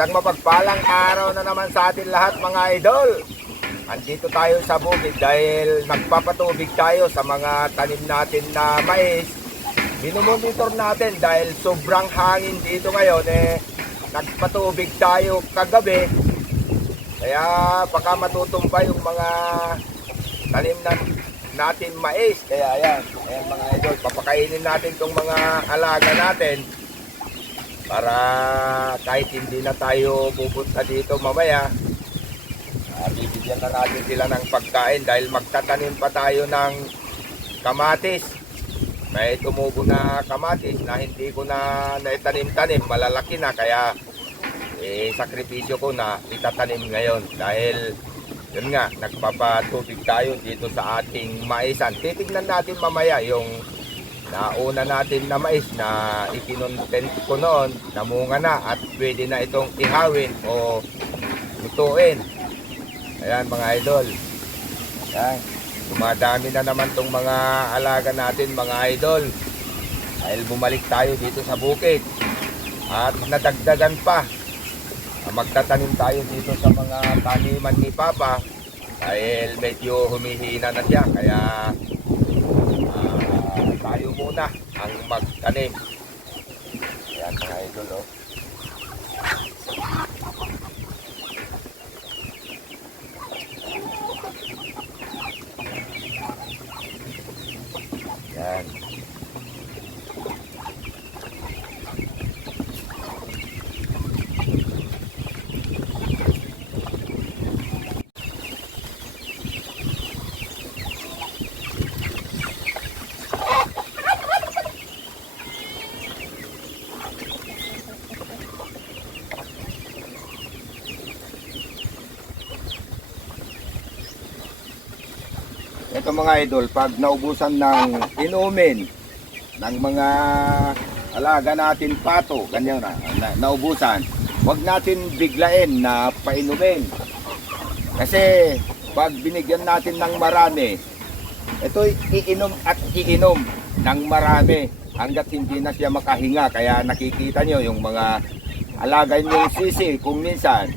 Isang mapagpalang araw na naman sa atin lahat mga idol. Andito tayo sa bukid dahil nagpapatubig tayo sa mga tanim natin na mais. Minumonitor natin dahil sobrang hangin dito ngayon nagpatubig tayo kagabi. Kaya baka matutumba yung mga tanim natin mais. Kaya ayan mga idol, papakainin natin tong mga alaga natin. Para kahit hindi na tayo pupunta dito mamaya, bibigyan na natin sila ng pagkain dahil magtatanim pa tayo ng kamatis. May tumubo na kamatis na hindi ko na naitanim-tanim, malalaki na, kaya sakripisyo ko na itatanim ngayon dahil yun nga, nagpapatubig tayo dito sa ating maisan. Titignan natin mamaya yung nauna natin na mais na ikinontent ko noon, namunga na at pwede na itong ihawin o lutuin. Ayan mga idol. Ayan. Dumadami na naman tong mga alaga natin mga idol. Dahil bumalik tayo dito sa bukid. At nadagdagan pa. Magtatanim tayo dito sa mga taniman ni Papa. Dahil medyo humihina na siya. Kaya tayo muna ang magtanim. Ayan mga idol, oh. Ayan. Ito mga idol, pag naubusan ng inumin ng mga alaga natin pato, ganyan naubusan, huwag natin biglain na painumin. Kasi pag binigyan natin ng marami, ito iinom at iinom ng marami hanggat hindi na siya makahinga. Kaya nakikita nyo yung mga alaga nyo sisi, kung minsan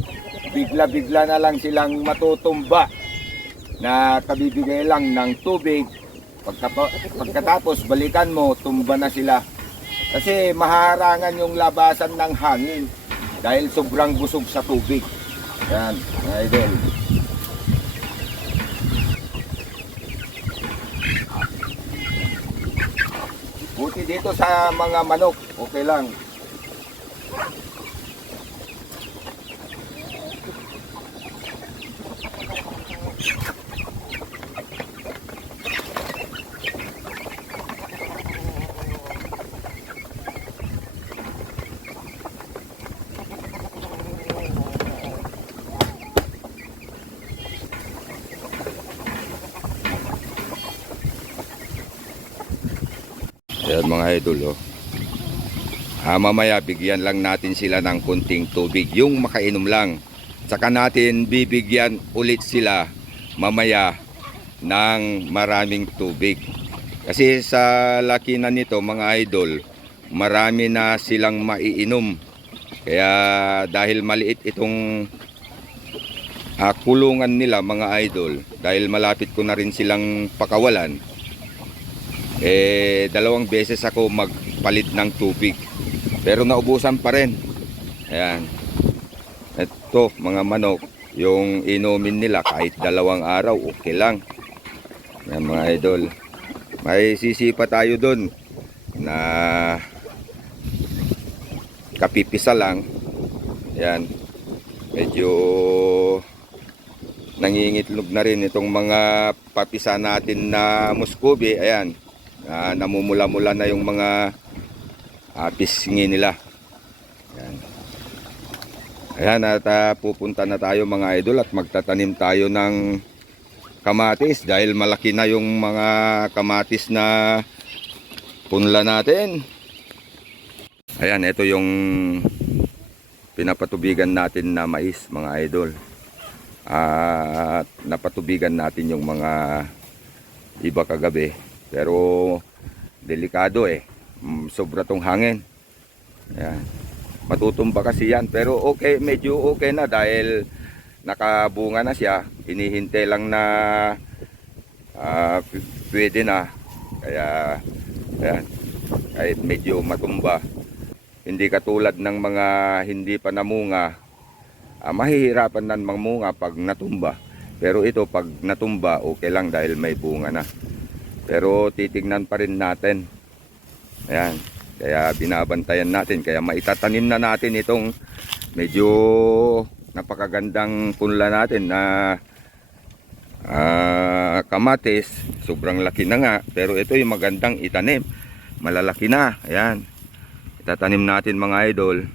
bigla-bigla na lang silang matutumba na kabibigay lang ng tubig, pagkatapos balikan mo, tumba na sila. Kasi maharangan yung labasan ng hangin dahil sobrang busog sa tubig. Yan, mga idol. Buti dito sa mga manok, okay lang. Ayan mga idol, oh. Mamaya bigyan lang natin sila ng kunting tubig, yung makainom lang. Saka natin bibigyan ulit sila mamaya ng maraming tubig. Kasi sa laki na nito mga idol, marami na silang maiinom. Kaya dahil maliit itong kulungan nila mga idol, dahil malapit ko na rin silang pakawalan, dalawang beses ako magpalit ng tubig pero naubusan pa rin. Ayan, ito mga manok, yung inumin nila kahit dalawang araw okay lang. Ayan mga idol, may sisipa tayo dun na kapipisa lang. Ayan, medyo nangingitlog na rin itong mga papisa natin na Muscovy. Ayan, namumula-mula na yung mga pisngi nila. Ayan. Ayan, at pupunta na tayo mga idol at magtatanim tayo ng kamatis dahil malaki na yung mga kamatis na punla natin. Ayan, ito yung pinapatubigan natin na mais mga idol. At napatubigan natin yung mga iba kagabi. Pero delikado sobra tong hangin. Ayan. Matutumba kasi yan. Pero okay, medyo okay na dahil nakabunga na siya. Hinihintay lang na pwede na. Kaya ayan, kahit medyo matumba. Hindi katulad ng mga hindi pa namunga, mahihirapan na mamunga pag natumba. Pero ito pag natumba, okay lang dahil may bunga na. Pero titignan pa rin natin. Ayan, kaya binabantayan natin. Kaya maitatanim na natin itong medyo napakagandang punla natin na kamatis. Sobrang laki na nga. Pero ito yung magandang itanim. Malalaki na. Ayan. Itatanim natin mga idol.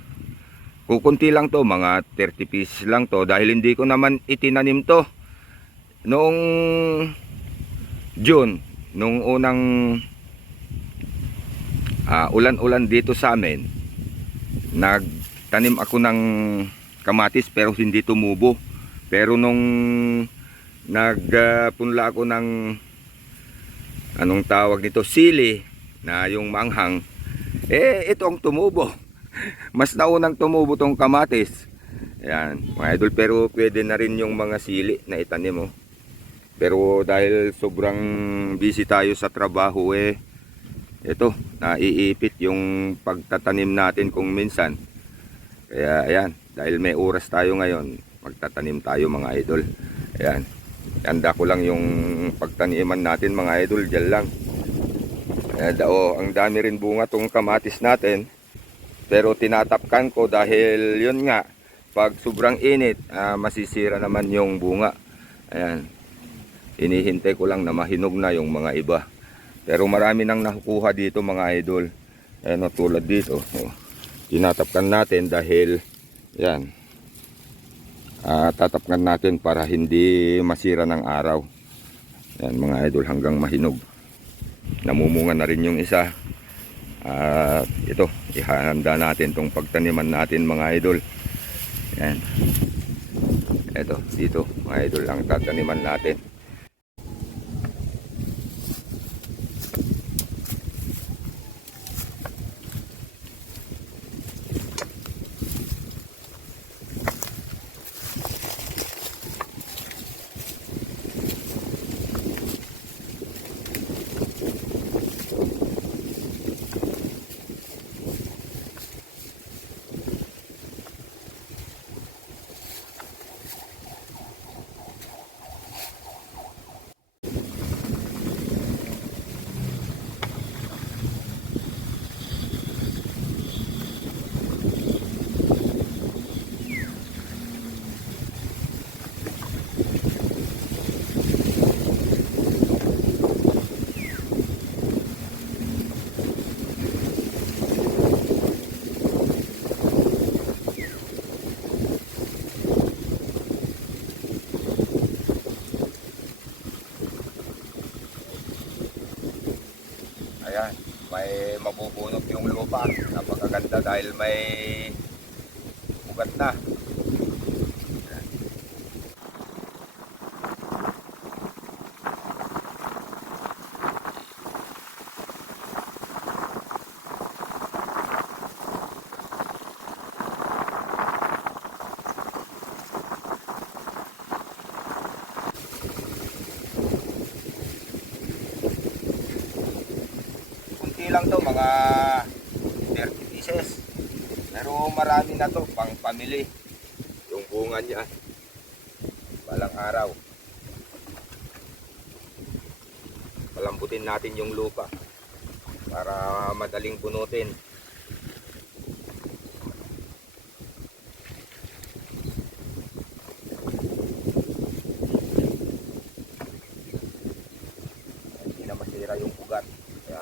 Kukunti lang to, mga 30 pieces lang to. Dahil hindi ko naman itinanim to noong June. Nung unang ulan-ulan dito sa amin, nagtanim ako ng kamatis pero hindi tumubo. Pero nung nagpunla ako ng anong tawag nito, sili na yung maanghang, ito ang tumubo. Mas naunang tumubo tong kamatis. Ayan, mga idol, pero pwede na rin yung mga sili na itanim mo. Pero dahil sobrang busy tayo sa trabaho, ito, naiipit yung pagtatanim natin kung minsan. Kaya ayan, dahil may oras tayo ngayon, magtatanim tayo mga idol. Ayan, handa ko lang yung pagtaniman natin mga idol, dyan lang. Ang dami rin bunga tong kamatis natin. Pero tinatapkan ko dahil yun nga, pag sobrang init, masisira naman yung bunga. Ayan, hinihintay ko lang na mahinog na yung mga iba. Pero marami nang nakukuha dito mga idol. Ayan, tulad dito. Tinatapkan natin dahil yan. Tatapkan natin para hindi masira ng araw. Yan mga idol, hanggang mahinog. Namumunga na rin yung isa. Ito, ihahanda natin tong pagtaniman natin mga idol. Yan. Ito, dito mga idol lang tataniman natin. Ayan, may mabubunot yung lupa. Napakaganda dahil may ugat na. Lang to, mga 30 pieces. Pero marami na to, pang pamili. Yung bunga niya. Balang araw. Palambutin natin yung lupa para madaling bunutin. Hindi na masira yung ugat. Kaya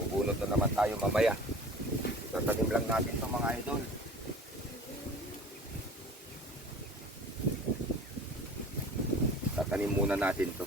bubunot na naman tayo mamaya. Tatanim lang natin itong mga idol. Tatanim muna natin to.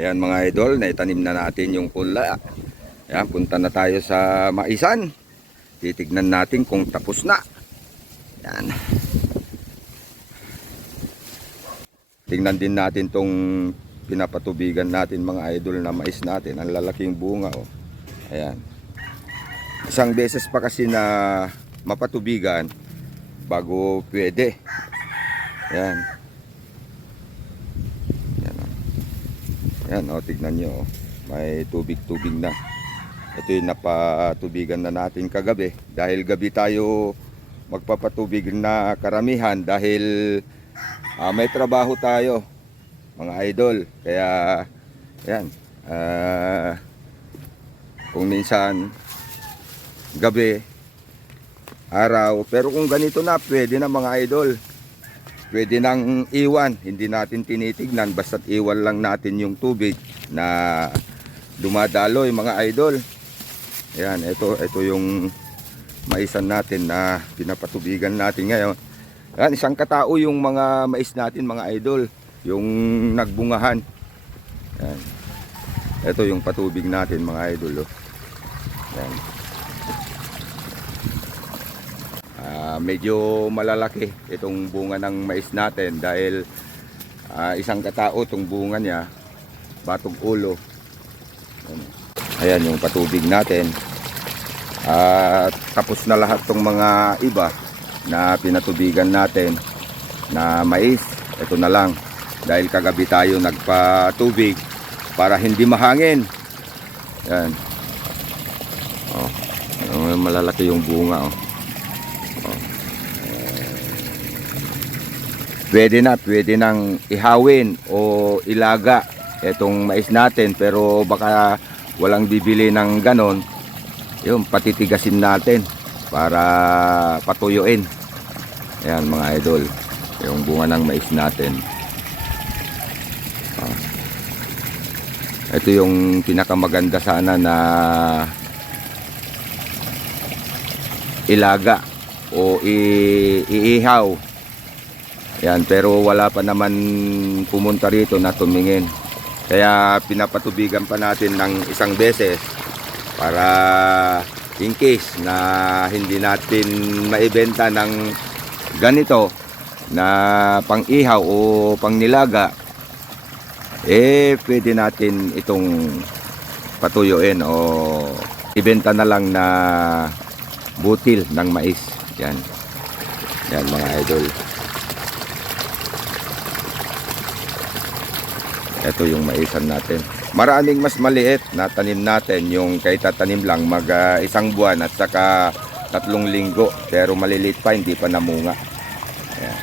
Ayan mga idol, naitanim na natin yung pula. Ayan, punta na tayo sa maisan. Titignan natin kung tapos na. Ayan. Tingnan din natin tong pinapatubigan natin mga idol na mais natin. Ang lalaking bunga oh. Ayan. Isang beses pa kasi na mapatubigan bago pwede. Ayan. Ayan o. Ayan o, tignan nyo o. May tubig-tubig na. Ito yung napatubigan na natin kagabi. Dahil gabi tayo magpapatubig na karamihan dahil may trabaho tayo mga idol. Kaya ayan. Kung minsan gabi, araw, pero kung ganito na, pwede na mga idol. Pwede nang iwan, hindi natin tinitignan, basta't iwan lang natin yung tubig na dumadaloy mga idol. Ayan, ito yung maisan natin na pinapatubigan natin ngayon. Ayan, isang katao yung mga mais natin mga idol, yung nagbungahan. Ayan. Ito yung patubig natin mga idol. Oh. Ayan. Medyo malalaki itong bunga ng mais natin dahil isang katao itong bunga niya, batog ulo. Ayan yung patubig natin. Tapos na lahat tong mga iba na pinatubigan natin na mais. Ito na lang dahil kagabi tayo nagpatubig para hindi mahangin. Ayan. Oh, malalaki yung bunga oh. Pwede nang ihawin o ilaga itong mais natin, pero baka walang bibili ng ganon. Yun, patitigasin natin para patuyuin. Ayan mga idol, yung bunga ng mais natin. Ito yung pinakamaganda sana na ilaga o iihaw. Yan, pero wala pa naman pumunta rito na tumingin. Kaya pinapatubigan pa natin ng isang beses para in case na hindi natin maibenta ng ganito na pang-ihaw o pang-nilaga, pwede natin itong patuyuin o ibenta na lang na butil ng mais. Yan. Yan mga idol. Ito yung maisan natin. Maraming mas maliit na tanim natin, yung kay tatanim lang isang buwan at saka 3 linggo. Pero maliliit pa, hindi pa namunga. Ayan.